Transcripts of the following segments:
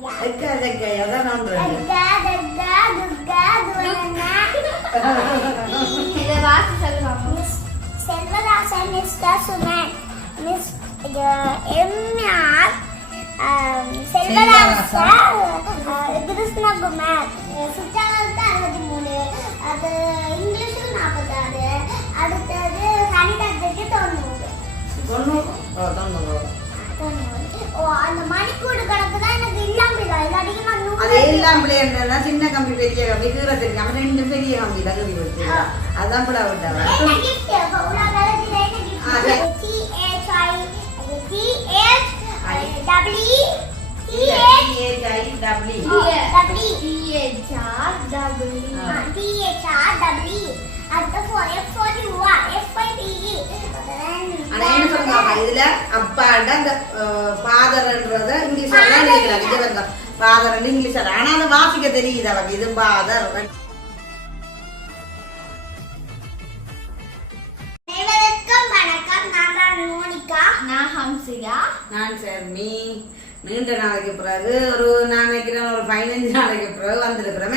எக்கா எக்கா நான் இதை வாசி சொல்லுவாங்க Selvarasan mister Suman miss M R Krishnakumar அறுபத்தி மூணு அது இங்கிலீஷுக்கு நாற்பத்தாறு. அடுத்தது தொண்ணூறு. தொண்ணூறு. தொண்ணூறு. தான் அது எல்லாம் பிள்ளைன்றா சின்ன கம்பி பெரிய கம்பி கீழே தெரியாம ரெண்டு பெரிய கம்பி தகுதி வச்சு அதான் கூட விட்டவன் என்ன gift? அப்ப உலக அளவில் என்ன gift? அது. T-H-I, அது T-H, W, T-H, டபிள்யூ இதுல அப்பாண்ட அந்த ஃபாதர்ன்றத இங்கிலீஷ்ல நினைக்கிறாங்க இது வந்து ஃபாதர் இங்கிலீஷ்ல ஆனா அதை வாசிக்க தெரியுது அவங்க இது ஃபாதர் அனைவருக்கும் வணக்கம். நான் தான் மோனிகா. நான் ஹம்சிகா. நான் சர்மி. நீண்ட நாளைக்கு பிறகு ஒரு நான் நினைக்கிறேன் ஒரு பதினஞ்சு நாளைக்கு பிறகு வந்திருக்கிறோம்.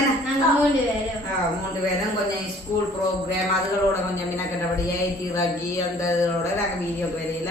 மூன்று பேரும். கொஞ்சம் ஸ்கூல் ப்ரோக்ராம் அதுகளோட கொஞ்சம் மினக்கட்டபடியே தீராக்கி அந்த இதோட நாங்கள் வீடியோ வரையில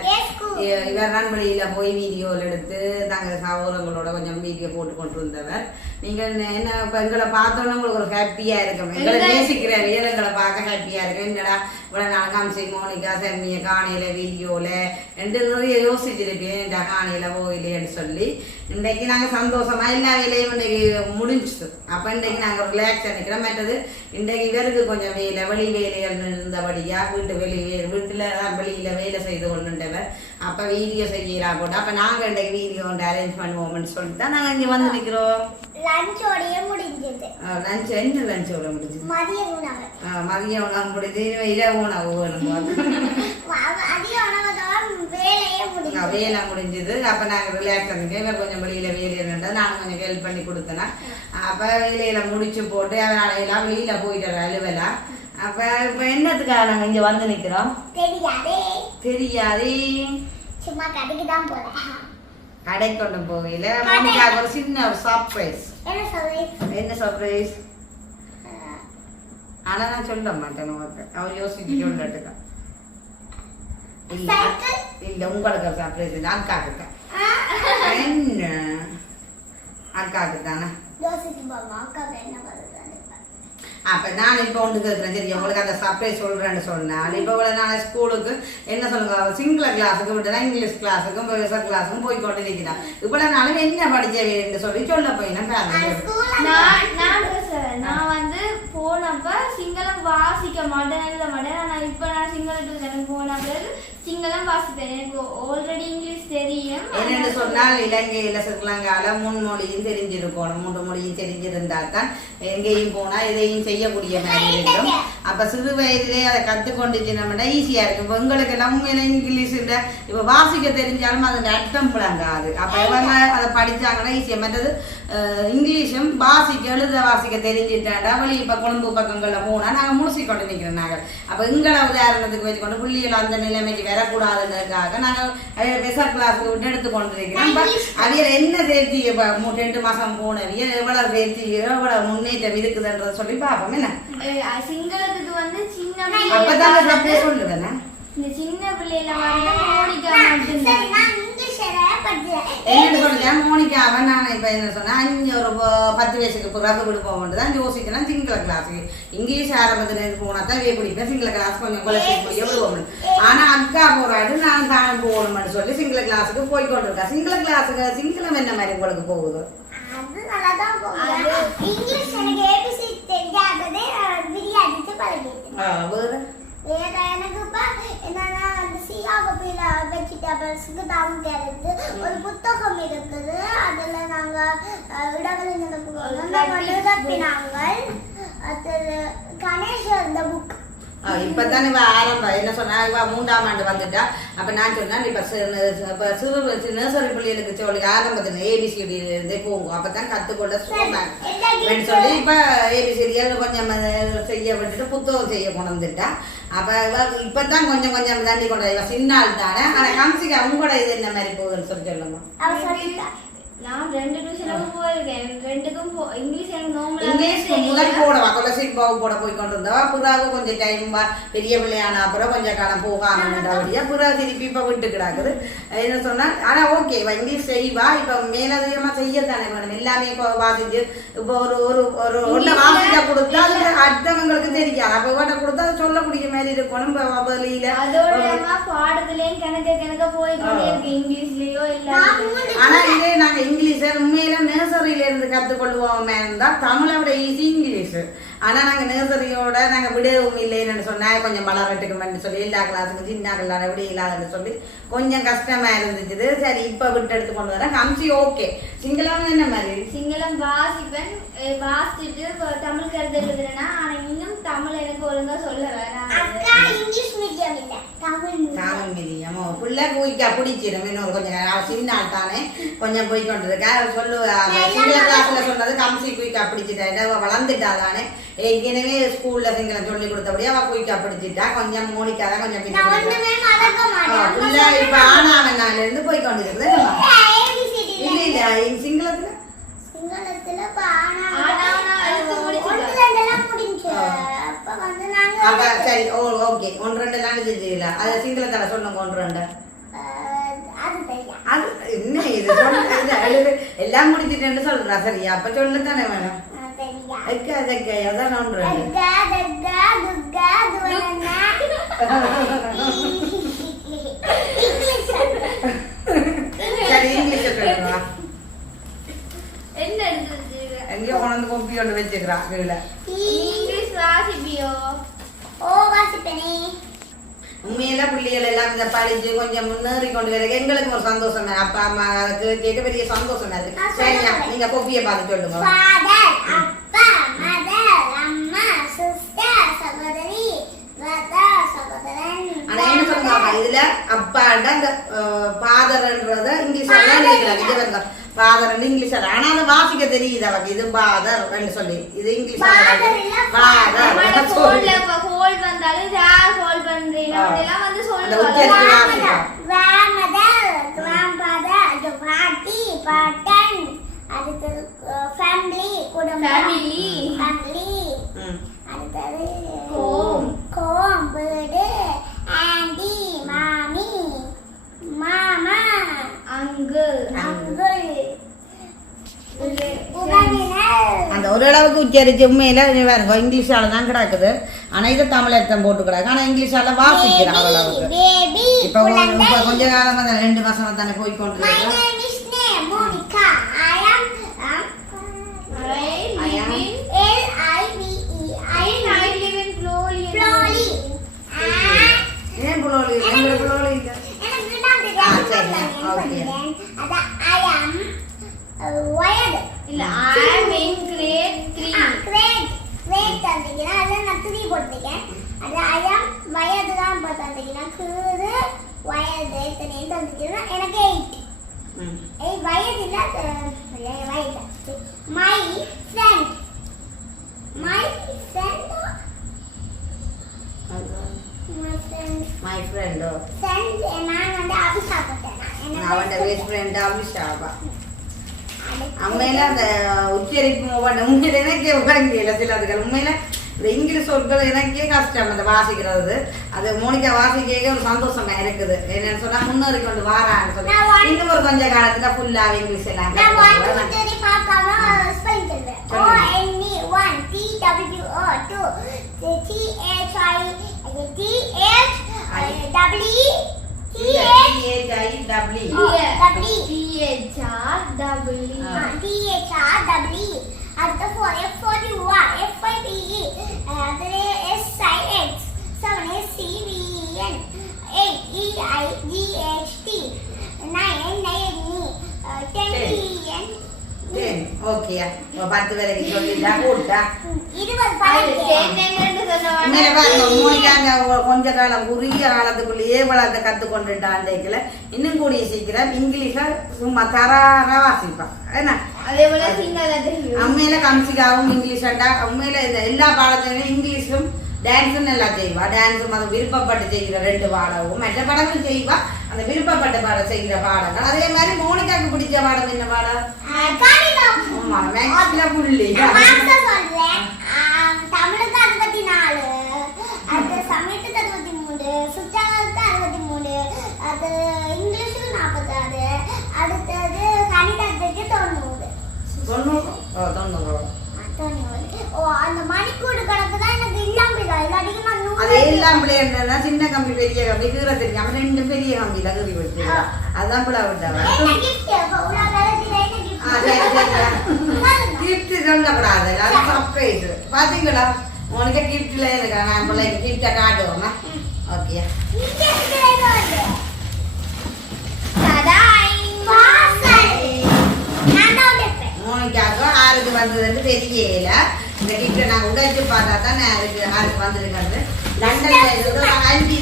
நண்படியில போய் வீடியோவில் எடுத்து நாங்கள் சகோதரங்களோட கொஞ்சம் வீடியோ போட்டு கொண்டு இருந்தவர் நீங்கள் என்ன- இப்போ எங்களை பார்த்தோன்னே உங்களுக்கு ஒரு ஹாப்பியாக இருக்கும். எங்களை நேசிக்கிற வீரர் எங்களை பார்க்க ஹாப்பியாக இருக்கும். என்னடா இவ்வளோ நாள் காமிச்சி மோனிகா செம்மிய காணையில வீடியோவில் ரெண்டு நிறைய யோசிச்சிருப்பேன் காணையில போயிலேன்னு சொல்லி. இன்றைக்கு நாங்கள் சந்தோஷமா எல்லா வேலையும் இன்றைக்கு முடிஞ்சுது அப்போ இன்றைக்கு நாங்கள் ரிலாக்ஸ் நினைக்கிறோம் மற்றது இன்றைக்கு இவருக்கு கொஞ்சம் வேலை வெளி வேலைகள் இருந்தபடியா வீட்டு வெளி வே- வீட்டுல வெளியில வேலை செய்து கொண்டுட்டவர் அப்ப வீடியோ செய்யலாம் போட்டு அப்ப நாங்க இன்றைக்கு வீடியோ ஒன்று அரேஞ்ச் பண்ணுவோம்னு சொல்லிட்டு தான் நாங்க இங்க வந்து நிக்கிறோம். லஞ்சோடைய முடிஞ்சது. லஞ்ச் என்ன லஞ்ச் விட முடிஞ்சது? மதிய உணவு. மதிய உணவு இரவு உணவு வேணும் ம- மதிய உணவுதான் வேலையே முடிஞ்சது வேலை முடிஞ்சது. அப்ப நாங்க ரிலாக்ஸ் இவர் கொஞ்சம் வெளியில வேலை இருந்தா நான் கொஞ்சம் ஹெல்ப் பண்ணி கொடுத்தேனா. அப்ப வேலையில முடிச்சு போட்டு அதனால எல்லாம் வெளியில போயிட்டாரு அலுவலா. அப்ப இப்ப என்னத்துக்காக நாங்க இங்க வந்து நிக்கிறோம்? தெரியாதே. தெரியாது. சும்மா கடைக்கு தான் போறேன். கடை கொண்டு போகையில. மம்மிக்காக ஒரு சின்ன ஒரு சர்ப்ரைஸ் என்ன சொல்றேன் என்ன சர்ப்ரைஸ் ஆனா நான் சொல்ல மாட்டேன் உனக்கு அவன் யோசிச்சு சொல்லட்டுக்கா இல்ல. உங்களுக்கு சர்ப்ரைஸ் இல்லை அக்காவுக்கு என்ன அக்காவுக்கு தானே அப்ப நான் இப்ப ஒன்று கேட்கிறேன் சரி உங்களுக்கு அந்த சர்ப்ரைஸ் சொல்றேன்னு சொன்னால் இப்ப இவ்வளவு நாள் ஸ்கூலுக்கு என்ன சொல்லுங்க? சிங்கள கிளாஸுக்கு விட்டுதான் இங்கிலீஷ் கிளாஸுக்கும் ப்ரொஃபஸர் கிளாஸுக்கும் போய் கொண்டு இருக்கிறான் இவ்வளவு நாளும் என்ன படிச்ச சொல்லி சொல்ல போயினா நான் நான் பேசுறேன். நான் வந்து போனப்ப சிங்களம் வாசிக்க மாட்டேன் எழுத மாட்டேன். ஆனா இப்ப நான் சிங்களம் டியூஷன் போன பிறகு சிங்களம் வாசிப்பேன் எனக்கு ஆல்ரெடி இங்கிலீஷ் தெரியும். என்னென்னு சொன்னால் இலங்கையில சிறிலங்கால முன்மொழியும் தெரிஞ்சிருக்கணும். மூன்று மொழியும் தெரிஞ்சிருந்தா தான் எங்கேயும் போனா எதையும் செய்யக்கூடிய மாதிரி இருக்கும். அப்ப சிறு வயதிலே அதை கத்துக்கொண்டுச்சுனோம்னா ஈஸியா இருக்கும். இப்ப எல்லாம் உண்மையில இங்கிலீஷ் இப்ப வாசிக்க தெரிஞ்சாலும் அதோட அர்த்தம் விளங்காது அப்ப இவங்க அதை படிச்சாங்கன்னா ஈஸியா மற்றது இங்கிலீஷும் வாசிக்க எழுத வாசிக்க தெரிஞ்சிட்டாண்டா வெளி இப்ப கொழும்பு பக்கங்கள்ல போனா நாங்க முழுசி கொண்டு நிக்கிறோம் நாங்க. அப்ப எங்களை உதாரணத்துக்கு வச்சுக்கொண்டு பிள்ளைகள் அந்த நிலைமைக்கு வரக்கூடாதுன்றதுக்காக நாங்க ஸ்பெஷல் கிளாஸுக்கு விட்டு எடுத்து கொண்டு இருக்கிறோம் அவியல் என்ன சேர்த்தி ரெண்டு மாசம் போனவிய எவ்வளவு சேர்த்தி எவ்வளவு முன்னேற்றம் இருக்குதுன்றத சொல்லி பார்ப்போம். என்ன? சிங்களத்துக்கு வந்து சின்ன அப்பதான் சொல்லுவேன். இந்த சின்ன பிள்ளைல வந்து மோனிகா நான் சரி மட்டும்தான் நான் இங்கிலீஷ் படிச்சேன் என்னன்னு சொல்றேன் மோனிகாவை நான் இப்ப என்ன சொன்னேன்? அஞ்சு ஒரு பத்து வயசுக்கு பிறகு விடுப்போம் தான் யோசிக்கிறேன். சிங்கள கிளாஸுக்கு இங்கிலீஷ் ஆரம்பத்துல இருந்து போனா தான் வே பிடிப்பேன் சிங்கள கிளாஸ் கொஞ்சம் குழந்தை முடிய விடுவோம் ஆனா அக்கா போறாடு நான் தான் போகணும்னு சொல்லி சிங்கள கிளாஸுக்கு போய் கொண்டிருக்கேன் சிங்கள கிளாஸுக்கு சிங்களம் என்ன மாதிரி உங்களுக்கு போகுது? இங்கிலீஷ் எனக்கு ஏபிசி தெரியாததே பிரியாணிக்கு பழகிட்டு எனக்கு இப்ப என்னன்னா அந்த சியாகப்பில வெஜிடபிள்ஸுக்கு தான் தெரியுது. ஒரு புத்தகம் இருக்குது. அதுல நாங்க அஹ், இடவெளி நடப்புகள் எழுதப்பினாங்க அது கணேஷ் இந்த புக் இப்பதான் இவ ஆரம்பம். என்ன சொன்னா இவ மூன்றாம் ஆண்டு வந்துட்டா. அப்ப நான் சொன்னேன் இப்ப சிறு நர்சரி பிள்ளைகளுக்கு சொல்லி ஆரம்பத்துல ஏபிசிடி இருந்தே போகும். அப்பதான் கத்துக்கொள்ள சுகமாக சொல்லி இப்ப ஏபிசிடி கொஞ்சம் செய்ய விட்டுட்டு புத்தகம் செய்ய கொண்டு வந்துட்டா. அப்ப இவ இப்பதான் கொஞ்சம் கொஞ்சம் தாண்டி கொண்டு. இவ சின்னால் தானே. ஆனா கம்சிக்கு அவங்களோட இது என்ன மாதிரி போகுதுன்னு சொல்லி சொல்லுங்க. நான் ரெண்டு டியூஷனுக்கும் போயிருக்கேன். ரெண்டுக்கும் இங்கிலீஷ் எனக்கு நார்மலா இங்கிலீஷ் முதல் கொலசிட் பாவு போட போய் கொண்டு இருந்தவா பிறகு கொஞ்சம் டைம் பெரிய பிள்ளையான அப்புறம் கொஞ்சம் காலம் போகாமன்றபடியா பிறகு திருப்பி இப்ப விட்டு கிடாக்குது. என்ன சொன்னா ஆனா ஓகே இங்கிலீஷ் செய்வா இப்ப மேலதிகமா செய்யத்தானே வேணும். எல்லாமே இப்போ வாசிச்சு இப்போ ஒரு ஒரு ஒரு ஒன்றை வாசிக்க கொடுத்தா அது அடுத்தவங்களுக்கு தெரியாது. அப்ப ஓட்ட கொடுத்தா அது சொல்லக்கூடிய மாதிரி இருக்கணும். அம்மா பாடத்துலயும் கணக்க கணக்க போய் கொண்டே இருக்கு இங்கிலீஷ்லயோ இல்ல. ஆனா இதே நாங்க இங்கிலீஷ் உண்மையில நர்சரியில இருந்து கத்துக்கொள்வோமே இருந்தா தமிழை விட ஈஸி இங்கிலீஷ். ஆனா நாங்க நர்சரியோட நாங்க விடவும் இல்லைன்னு சொன்னா கொஞ்சம் மலர் வளரட்டுக்குமென்னு சொல்லி எல்லா கிளாஸுக்கும் சின்ன கிளாஸ் விட இல்லாதுன்னு சொல்லி கொஞ்சம் கஷ்டமாக இருந்துச்சு சரி இப்ப விட்டு எடுத்து கொண்டு வரேன் கம்சி ஓகே சிங்களம் என்ன மாதிரி? சிங்களம் வாசிப்பேன். வாசிட்டு வாசிச்சுட்டு தமிழ் கருத்து எழுதுறேன்னா தமிழ் எனக்கு ஒழுங்கா சொல்ல வராது அக்கா இங்கிலீஷ் மீடியம் இல்ல. தமிழ் medium. தமிழ் மீடியம் பிள்ளை போய்க்கா பிடிச்சிடும். இன்னொரு கொஞ்சம் நேரம். அவ சின்ன ஆள் தானே. கொஞ்சம் போய் கொண்டு இருக்கா. அவ சொல்லுவா அவ சிங்கள கிளாஸ்ல சொன்னது கம்சி குயிக்கா பிடிச்சிட்டா. அவ வளர்ந்துட்டா தானே. ஏற்கனவே ஸ்கூல்ல சிங்களம் சொல்லி கொடுத்தபடியே அவ குயிக்கா பிடிச்சிட்டா. கொஞ்சம் மோனிக்கா தான் கொஞ்சம் பிடிச்சிட்டா பிள்ளை இப்ப ஆனாவனால இருந்து போய் கொண்டு இருக்குது. ABCD இல்ல சிங்களத்துல இப்ப ஆனா ஆனாவனா எழுத்து முடிச்சுட்டா. ஒன்று ரெண்டெல்லாம் முடிஞ்சு ஆ. அப்ப வந்து நாங்க அப்ப சரி ஓ ஓகே. ஒன்று ரெண்டு எல்லாம் செஞ்சுக்கல அது சிங்களத்தால சொல்லுங்க ஒன்று ரெண்டு. அது என்ன இது? எழுது. எல்லாம் முடிச்சிட்டேன்னு சொல்றா. சரியா அப்ப வேணும். அக்கா அக்கா அதான் ஒன்று சொல்லு. சரி இங்கிலீஷ் சொல்லுவா என்ன? எங்கேயோ கொண்டு வச்சுக்கிறா கீழே. இங்கிலீஷ் வாசிப்பியோ? வாசிப்பேனே உண்மையில பிள்ளைகள் எல்லாம் இந்த படிச்சு கொஞ்சம் முன்னேறி கொண்டு வர எங்களுக்கு ஒரு சந்தோஷம் அப்பா அம்மா அதுக்கு கேட்க பெரிய சந்தோஷம் நான் சரியா. நீங்க கொப்பியை பார்த்து சொல்லுங்க. அப்பா மதர் அம்மா சிஸ்டர் சகோதரி ஆனா என்ன சொல்லுங்க அப்பா, இதுல அப்பாண்ட அந்த பாதர்ன்றத இங்கிலீஷ்ல தான் எழுதிக்கிறாங்க இது வந்து பாதர் இங்கிலீஷ்ல ஆனா அதை வாசிக்க தெரியுது அவக்கு இது பாதர் சொல்லி. இது இல்ல, பாதர் ஹோல் வந்தாலும் யார் ஹோல் பண்றீங்க. அப்படிலாம் வந்து சொல்லுவாங்க. பாட்டி பாட்டன் அடுத்தது ஃபேமிலி குடும்பம். ஃபேமிலி ம். அடுத்தது Home. கோம் வீடு. அந்த ஓரளவுக்கு உச்சரிச்சு உண்மையில பாருங்க இங்கிலீஷால தான் கிடக்குது. ஆனா இது தமிழ் அர்த்தம் போட்டு கிடக்கு. ஆனா இங்கிலீஷால வாசிக்கிறான் பேபி இப்ப ஒரு- கொஞ்ச காலமா ரெண்டு மாசமா தானே போய் கொண்டு My இருக்கு name is name Monica. I am um, I live in L I V E. I I am I live in Florida. Florly. Ah, ஏன் புலோலி எங்க புலோலி இல்ல எனக்கு நான் ஆ, தெரியாது. சரி, நான் okay. பண்ணிட்டேன். அதான் I am uh, wired. இல்ல I am in grade 3. Ah, அதில் நான் த்ரீ போட்டிருக்கேன். அது I am வயது தான் இப்போ தந்தீங்கன்னா கீழு வயது எத்தனையும் தந்தீங்கன்னா எனக்கு எயிட் ம். ஏய் வயது இல்ல வயது my friend my friend my friend friend நான் வந்து அபிஷா போட்டேன் அவன் பெஸ்ட் ஃப்ரெண்ட் அபிஷாபா. உண்மையில அந்த உச்சரிப்பு உண்மையில எனக்கே வழங்கியில சிலதுகள் உண்மையில இந்த இங்கிலீஷ் சொற்கள் எனக்கே கஷ்டம் அந்த வாசிக்கிறது. அது மோனிகா வாசிக்க ஒரு சந்தோஷமா இருக்குது. என்னன்னு சொன்னா முன்னேறி கொண்டு வாரான்னு சொல்லி. இன்னும் ஒரு கொஞ்ச காலத்துல ஃபுல்லா இங்கிலீஷ் எல்லாம் T-H-I-W. W. അടുത്ത four F four U R F I B E അതിലെ S I X seven S C V N eight E I G H T nine nine E ten E N ten ஓகேயா இப்ப பத்து வரைக்கும் சொல்லிட்டா கூட்டா கொஞ்ச காலம் குறுகிய காலத்துக்குள்ளேயே வளர்த்து கத்துக்கொண்டுட்டாண்டேக்கல இன்னும் கூடிய சீக்கிரம் இங்கிலீஷ சும்மா தராரா வாசிப்பான் என்ன உண்மையில கம்சிகாவும் இங்கிலீஷ் இந்த எல்லா பாடத்திலும் இங்கிலீஷும் டான்ஸும் நல்லா செய்வா. டான்ஸும் அது விருப்பப்பட்டு செய்கிற ரெண்டு பாடவும் மற்ற படங்களும் செய்வா. அந்த விருப்பப்பட்ட பாடம் செய்கிற பாடங்கள். அதே மாதிரி மோனிகாக்கு பிடிச்ச பாடம் என்ன பாடம். ஆமா மேக்ஸ்ல புள்ளி நான் மார்க்ஸை சொல்றேன். அஹ் தமிழுக்கு அறுபத்தி நாலு அது சமயத்துக்கு அறுபத்தி மூணு சுற்றாடலுக்கு அறுபத்தி மூணு அது இங்கிலீஷுக்கு நாற்பத்தாறு அடுத்தது கணிதத்துக்கு தொண்ணூறு தொண்ணூறு ஓ தொண்ணூறு தொண்ணூறு ஓ அந்த மணிக்கூடு கணக்கு தான் எனக்கு இல்லாம போயிடும் இல்லாட்டிக்கு நான் நூறு அது எல்லாம் பிள்ளைன்னா சின்ன கம்பி பெரிய கம்பி கீரை தெரியாம ரெண்டு பெரிய கம்பி தான் கீறி வச்சிருக்கா அதான் பிள்ளை விட்டவன் சரி, சரி. கிஃப்ட் சொல்லக்கூடாது அது சர்ப்ரைஸ் பாத்தீங்களா? உனக்கு கிஃப்ட்ல இருக்கா நான் பிள்ளைக்கு கிஃப்டை காட்டுவோமா ஓகே ஆறுக்கு வந்ததுன்னு தெரியல. இந்த கிஃப்டை நான் உடைச்சு பார்த்தா தான் யாருக்கு ஆறுக்கு வந்திருக்கிறது. லண்டன்ல இருந்து தான் அனுப்பி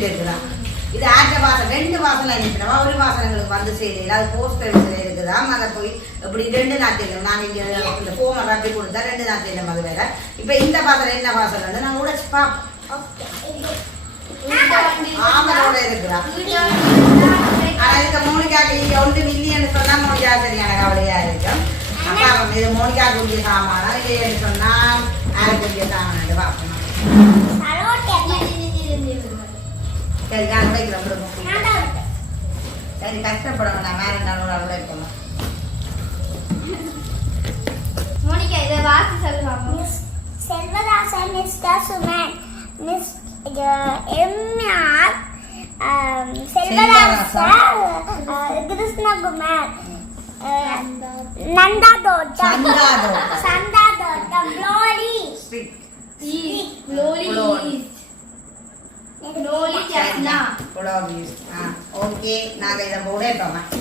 இருக்கிறான் இது ஆற்ற வாசல் ரெண்டு வாசல் அனுப்பினவா ஒரு வாசல் எங்களுக்கு வந்து செய்யல அது போஸ்ட் ஆஃபீஸில் இருக்குதாம் அதை போய் இப்படி ரெண்டு நாட்டிலும் நான் இங்கே இந்த ஃபோமை கொடுத்தா ரெண்டு நாட்டிலும் அது வேற இப்போ இந்த வாசல் என்ன வாசல் வந்து நாங்கள் பார்ப்போம். ஆமரோட இருக்கிறான் இதுக்கு மோனிகாக்கு இங்க ஒன்று மில்லியன் சொன்னா மோனிகா சரியான கவலையா இருக்கும் அப்ப இது மோனிகா குடிய சாமானா இல்லைன்னு சொன்னா யாருக்குரிய சாமான் பார்க்கணும் சலோட்டேப். சரி நான் உடைக்கிறேன் உடைப்பேன். சரி கஷ்டப்பட வேண்டாம் வேற நானூறு உடைக்கணும் மோனிகா இதை வாசி சொல்லுவாங்க miss Selvadasan mister Suman miss M R ah, Krishnakumar Nanda தோட்டம் எடுத்து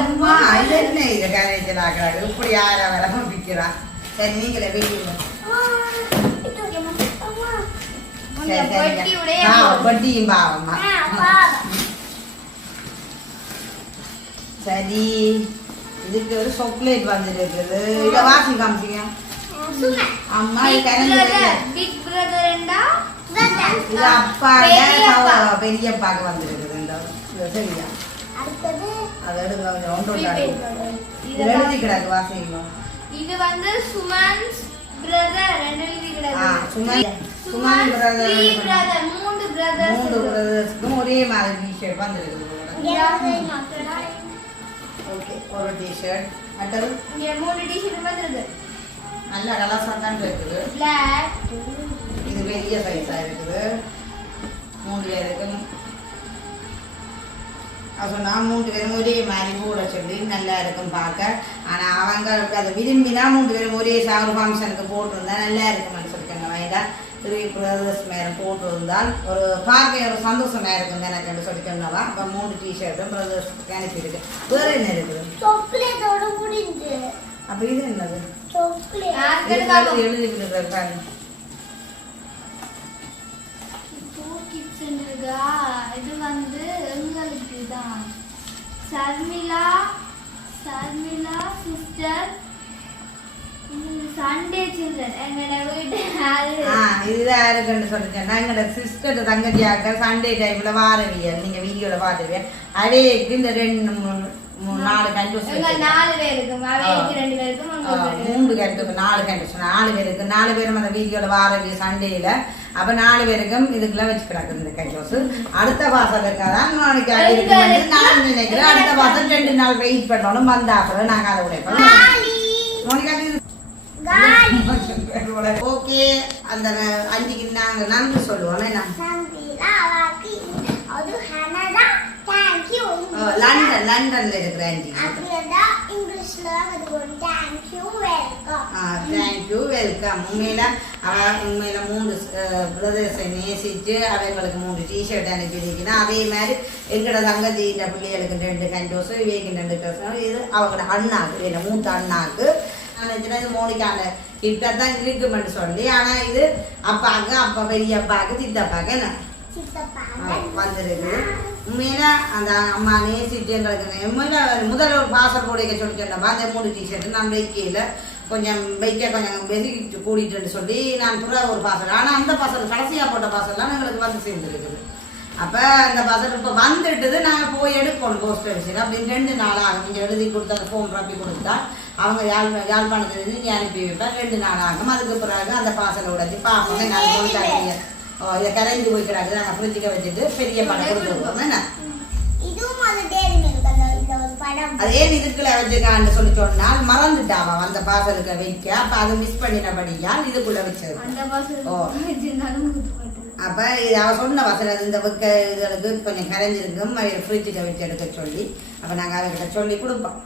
அம்மா இது என்ன இது கரைச்சல் ஆகிறாரு இப்படி யாரா வர விற்கிறான் சரி நீங்களே வீட்டுல வட்டியும் பாவம்மா இதுக்கு ஒரு சாக்லேட் வந்துருக்குது இதை வாசி காமிச்சிங்க. அம்மா கரண்ட் பிக் பிரதர்ண்டா இது பெரியப்பா. பெரியப்பாக்கு வந்திருக்குது. இந்த சரியா அதை எடுங்க கொஞ்சம் ஒன்று prepaid ஒன்று brother. இது இது எழுதி கிடக்கு வாசிங்க. இது வந்து சுமன்ஸ் பிரதர் ரெண்டு எழுதி ஆ கிடக்கு Suman Suman brother three brother மூன்று பிரதர்ஸ் மூன்று பிரதர்ஸ்க்கும் ஒரே மாதிரி டிஷர்ட் வந்திருக்குது ஓகே. ஒரு டிஷர்ட் மற்றது இங்க மூணு டிஷர்ட் வந்திருக்கு. நல்ல கலர்ஸாக தான் இருக்குது பிளாக் பெரிய சைஸாக இருக்குது. மூணு பேருக்கு அது சொன்னால் மூன்று பேரும் ஒரே மாதிரி போட சொல்லி நல்லா இருக்கும் பார்க்க. ஆனால் அவங்க அதை விரும்பினா மூன்று பேரும் ஒரே சாகு ஃபங்க்ஷனுக்கு போட்டிருந்தா நல்லா இருக்கும்னு சொல்லிட்டாங்க வேண்டாம் த்ரீ பிரதர்ஸ் மேலே போட்டிருந்தால் ஒரு பார்க்க ஒரு சந்தோஷமாக இருக்கும் எனக்கு சொல்லிட்டோம்னவா அப்போ மூணு டிஷர்ட்டும் பிரதர்ஸ்க்கு அனுப்பியிருக்கு. வேறு என்ன இருக்குது? அப்போ இது என்னது? எழுதி விடுறது பாருங்க. கிட்ஸ் இது வந்து எங்களுக்கு தான் Sharmila Sharmila sister Sunday children எங்களோட வீட்டு யாரு ஆ, இதுதான் யாருக்குன்னு சொல்லிட்டேன். எங்களோட சிஸ்டர் தங்கச்சியாக்க சண்டே டைம்ல வாரவியல் நீங்க வீடியோல பார்த்துருவேன் அதே இந்த ரெண்டு மூணு நாலு எங்க நாலு பேருக்கும் ரெண்டு மூணு கண்டோஸ் நாலு கண்டோஸ் நாலு பேருக்கு. நாலு பேரும் அந்த வீடியோல வாரவிய சண்டேல அப்ப நாலு பேருக்கும் இதுக்குள்ள வச்சு கிடக்கு இந்த கண்டோஸ் அடுத்த வாசலுக்கு தான் நாளைக்கு நான் நினைக்கிறேன். அடுத்த வாசல் ரெண்டு நாள் வெயிட் பண்ணணும். வந்த அப்புறம் நாங்க அதை உடைப்போம் ஓகே. அந்த அஞ்சுக்கு நாங்க நன்றி சொல்லுவோம். என்ன நந்திலா அவாக்கி அது ஹனதா தேங்க் யூ அஹ் லண்டன் லண்டன்ல இருக்கிற ஆன்டி இங்கிலீஷ்ல thank you welcome thank you welcome உண்மையில அவ உண்மையில மூணு பிரதர்ஸை நேசிச்சு அவங்களுக்கு மூணு டிஷர்ட் அனுப்பியிருக்கிறா அதே மாதிரி எங்களோட தங்கச்சின்ற பிள்ளைகளுக்கு ரெண்டு கண்டோஸும் இவைக்கு ரெண்டு ட்ரெஸ்ஸும் இது அவங்களோட அண்ணாக்கு என்ன மூத்த அண்ணாக்கு. நான் நினைச்சேன் இது மோனிக்கான கிட்ட தான் இருக்குமென்னு சொல்லி ஆனா இது அப்பாவுக்கு அப்பா பெரிய அப்பாவுக்கு சித்தப்பாக்கு என்ன? வந்துருக்கு. உண்மையில அந்த அம்மா நேசிச்சு எங்களுக்கு உண்மையில முதல்ல ஒரு பாசல் போடைக்க சொல்லிட்டேன் அந்த மூணு டிஷர்ட் நான் வைக்கையில் கொஞ்சம் வைக்க கொஞ்சம் வெதுக்கிட்டு கூடிட்டுன்னு சொல்லி நான் துற ஒரு பாசல் ஆனால் அந்த பாசல் கடைசியாக போட்ட பாசல்லாம் எங்களுக்கு வந்து சேர்ந்துருக்குது. அப்போ அந்த பாசல் இப்போ வந்துட்டுது. நாங்கள் போய் எடுக்கணும் போஸ்ட் ஆஃபீஸில் அப்படின்னு ரெண்டு நாளாக நீங்கள் எழுதி கொடுத்து அந்த ஃபோன் காப்பி கொடுத்தா அவங்க யாழ் யாழ்ப்பாணத்துலேருந்து இங்கே அனுப்பி வைப்பேன். ரெண்டு நாள் ஆகும் அதுக்கு பிறகு அந்த பாசலை உடச்சி பார்ப்போம் நான் சொல்லிட்டாங்க இதை கரைஞ்சி போய் கிடக்கு நாங்கள் ஃப்ரிட்ஜுக்கு வச்சுட்டு பெரிய படம் கொடுத்துருவோம் என்ன? அது ஏன் இதுக்குள்ள வச்சுக்கான்னு சொல்லி சொன்னால் மறந்துட்டாவா அந்த பாசலுக்கு வைக்க? அப்ப அது மிஸ் பண்ணினபடியால் இதுக்குள்ள வச்சது ஓ. அப்ப இது அவ சொன்ன வசனம் இந்த வைக்க இதுகளுக்கு கொஞ்சம் கரைஞ்சிருக்கும். ஃப்ரிட்ஜில் வச்சு எடுக்க சொல்லி. அப்ப நாங்க அவர்கிட்ட சொல்லி கொடுப்போம்.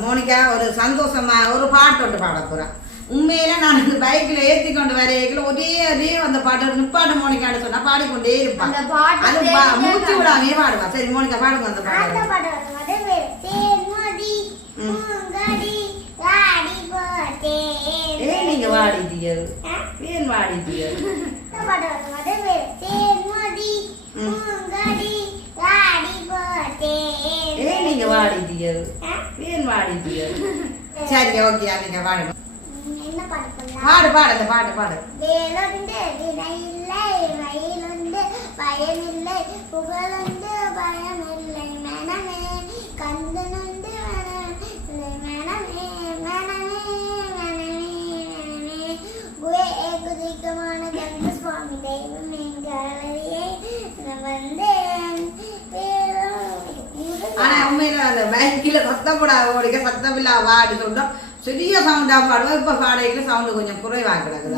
மோனிகா ஒரு சந்தோஷமா ஒரு பாட்டு ஒன்று பாட போறேன் உண்மையில நான் இந்த பைக்ல ஏத்தி கொண்டு வரையில ஒரே ஒரே அந்த பாட்டு நிப்பாட்டு மோனிகான்னு சொன்னா பாடிக்கொண்டே இருப்பான் அந்த பாட்டு அது மூச்சு விடாமே பாடுவா. சரி மோனிகா பாடுங்க அந்த அந்த பாட்டு ஏன் நீங்க வாடிட்டீங்க ஏன் வாடிட்டீங்க இந்த படம் வந்து வேறு தேன்மதி ம். பூங்கடி வாடி போட்டே ஏன் நீங்க வாடிட்டீங்க ஏன் வாடிட்டீங்க சரி ஓகே நீங்க பண்ணலாம் பாடு பாடு அந்த பாட்டு பாடு. வேலுண்டு வினையில்லை வயலுண்டு பயமில்லை புகழுண்டு பயமில்லை மனமே கந்தனுண்டு மனமே மனமே மனமே மனமே. குவே குதிக்கமான கந்த சுவாமி தெய்வம் எங்களே வந்தேன். ஆனா உண்மையில அந்த பைக்கில சத்தம் போடாத ஓடிக்க சத்தம் இல்லா வாடி சொன்னோம் சிறிய சவுண்டா பாடுவோம் இப்ப பாடையில சவுண்டு கொஞ்சம் குறைவா கிடக்குது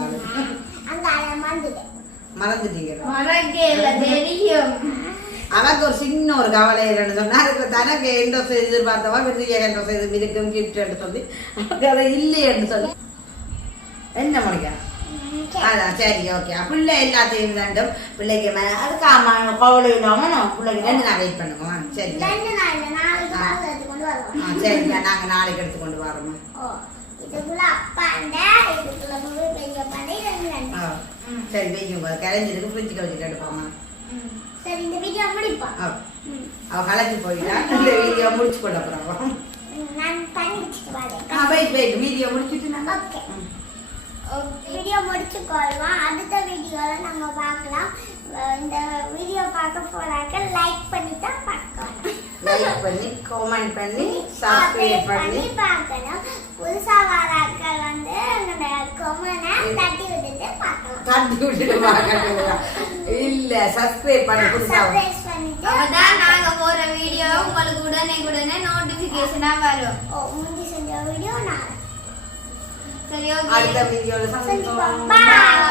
மறந்துட்டீங்க அவருக்கு ஒரு சின்ன ஒரு கவலை இல்லைன்னு சொன்னா அதுக்கு தனக்கு எந்த செய்து எதிர்பார்த்தவா விருதிய என்ற செய்து இருக்கும் கிஃப்ட் சொல்லி அவருக்கு அதை இல்லையேன்னு சொல்லி. என்ன முடிக்க அதான் சரி ஓகே பிள்ளை எல்லாத்தையும் ரெண்டும் பிள்ளைக்கு மே- அதுக்கு ஆமா கவலை இல்லாம நம்ம பிள்ளைக்கு ரெண்டு நாள் வெயிட் பண்ணுவோம் சரி கொண்டு ஆ, சரிங்க நாங்க நாளைக்கு எடுத்து கொண்டு வரோமா சரி வெய்யுங்க கரைஞ்சிருக்கு ஃப்ரிட்ஜுக்கு வச்சுட்டு எடுப்போமா சரி இந்த வீடியோ முடிப்போம் ஆ, அவ கலக்கி போயிட்டா இந்த வீடியோ முடிச்சு கொள்ள போறோம் ம், நான் வரேன் ஆ வெயிட் வெயிட் வீடியோ முடிச்சுட்டு நாங்க ஓகே. வீடியோ முடிச்சு கொள்வோம் அடுத்த வீடியோல நம்ம பார்க்கலாம். இந்த வீடியோ பார்க்க போறாங்க லைக் பண்ணி தான் பார்க்கணும் லைக் பண்ணி கமெண்ட் பண்ணி சப்ஸ்கிரைப் பண்ணி பார்க்கணும். புதுசா வராக்கள் வந்து அந்த கொமனை தட்டி விட்டுட்டு பார்க்கலாம். தட்டி விட்டுட்டு பார்க்கணும் இல்ல சப்ஸ்கிரைப் பண்ணி புதுசா சர்ப்ரைஸ் பண்ணிட்டு அப்பதான் நாங்க போற வீடியோ உங்களுக்கு உடனே உடனே நோட்டிபிகேஷனா வரும். ஓ முந்தி செஞ்ச வீடியோ நான் சரி அடுத்த ஓகே வீடியோல சந்திப்போம் சந்திப்போம் பாய்